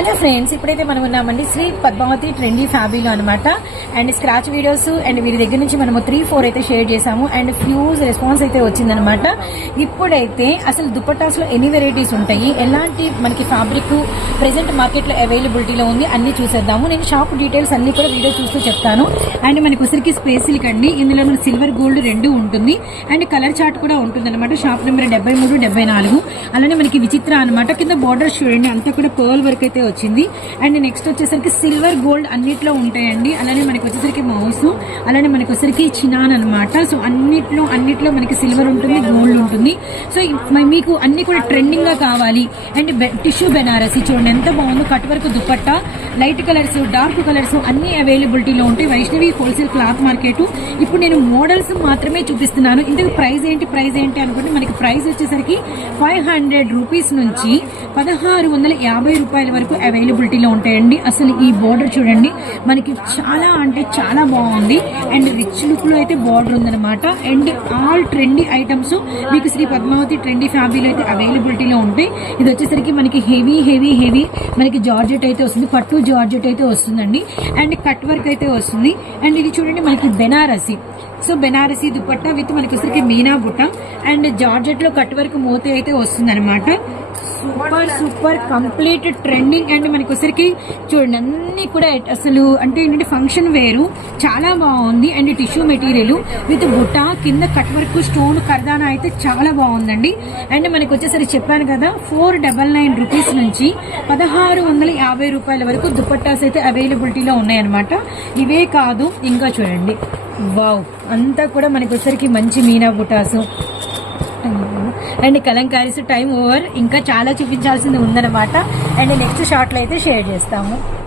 Hello friends ఇప్పుడైతే మనం ఉన్నామండి శ్రీ పద్మావతి ట్రెండీ ఫ్యాబీలో అనమాట అండ్ స్క్రాచ్ వీడియోస్ అండ్ వీరి దగ్గర నుంచి మనము త్రీ ఫోర్ అయితే షేర్ చేసాము. అండ్ ఫ్యూజ్ రెస్పాన్స్ అయితే వచ్చిందనమాట ఇప్పుడైతే అసలు దుపట్టాస్లో ఎన్ని వెరైటీస్ ఉంటాయి? ఎలాంటి మనకి ఫ్యాబ్రిక్ ప్రెసెంట్ మార్కెట్లో అవైలబిలిటీలో ఉంది? అన్ని చూసేద్దాము. నేను షాప్ డీటెయిల్స్ అన్ని కూడా వీడియో చూస్తూ చెప్తాను. అండ్ మనకి ఉసిరికి స్పేసిల్ కండి ఇందులో మన సిల్వర్ గోల్డ్ రెండు ఉంటుంది. అండ్ కలర్ చార్ట్ కూడా ఉంటుంది అనమాట షాప్ నెంబర్ డెబ్బై మూడు డెబ్బై నాలుగు. అలానే మనకి విచిత్ర అనమాట కింద బార్డర్ చూడండి. అంతా కూడా పర్ల్ వర్క్ అయితే వచ్చింది. అండ్ నెక్స్ట్ వచ్చేసరికి సిల్వర్ గోల్డ్ అన్నిట్లో ఉంటాయండి. అలానే మనకి వచ్చేసరికి మౌస్ అలానే మనకి వచ్చేసరికి చినాన్ అనమాట సో అన్నిట్లో అన్నిట్లో మనకి సిల్వర్ ఉంటుంది గోల్డ్ ఉంటుంది. సో మీకు అన్ని కూడా ట్రెండింగ్గా కావాలి. అండ్ టిష్యూ బెనారసి చూడండి ఎంత బాగుందో. కట్ వరకు dupatta light colours dark colours అన్ని అవైలబిలిటీలో ఉంటాయి. వైష్ణవి హోల్సేల్ క్లాత్ మార్కెట్ ఇప్పుడు నేను మోడల్స్ మాత్రమే చూపిస్తున్నాను. ఇంతకు ప్రైస్ ఏంటి ప్రైస్ ఏంటి అనుకుంటే మనకి ప్రైస్ వచ్చేసరికి ఫైవ్ హండ్రెడ్ రూపీస్ నుంచి పదహారు వందల యాభై రూపాయల వరకు అవైలబిలిటీలో ఉంటాయండి. అసలు ఈ బోర్డర్ చూడండి. మనకి చాలా అంటే చాలా బాగుంది. అండ్ రిచ్ లుక్లో అయితే బార్డర్ ఉందన్నమాట. అండ్ ఆల్ ట్రెండీ ఐటమ్స్ మీకు శ్రీ పద్మావతి ట్రెండీ ఫ్యాబ్రిక్ అయితే అవైలబిలిటీలో ఉంటాయి. ఇది వచ్చేసరికి మనకి హెవీ హెవీ హెవీ మనకి జార్జెట్ అయితే వస్తుంది. పట్టు జార్జెట్ అయితే వస్తుందండి. అండ్ కట్ వర్క్ అయితే వస్తుంది. అండ్ ఇది చూడండి మనకి బెనారసి. సో బెనారసి దుపట్టా విత్ మనకి వచ్చరికి మీనా బుట్ట. అండ్ జార్జెట్లో కట్ వర్క్ మోతే అయితే వస్తుందన్నమాట. Super super complete trending and మనకి వచ్చరికి చూడండి అన్ని కూడా అసలు అంటే ఏంటంటే ఫంక్షన్ వేరు. చాలా బాగుంది. అండ్ టిష్యూ మెటీరియల్ విత్ బుట్ట కింద కట్ వర్క్ స్టోన్ కర్దానా అయితే చాలా బాగుందండి. అండ్ మనకి వచ్చేసరి చెప్పాను కదా ఫోర్ డబల్ నైన్ రూపీస్ నుంచి పదహారు వందల యాభై రూపాయల వరకు దుపట్టాస్ అయితే అవైలబిలిటీలో ఉన్నాయన్నమాట. ఇవే కాదు ఇంకా చూడండి. వావ్ అంతా కూడా మనకి వచ్చరికి మంచి Meena బుటాసు and kalamkaris time over ఇంకా చాలా చూపించాల్సింది ఉందన్నమాట. అండ్ నెక్స్ట్ షార్ట్లో అయితే షేర్ చేస్తాము.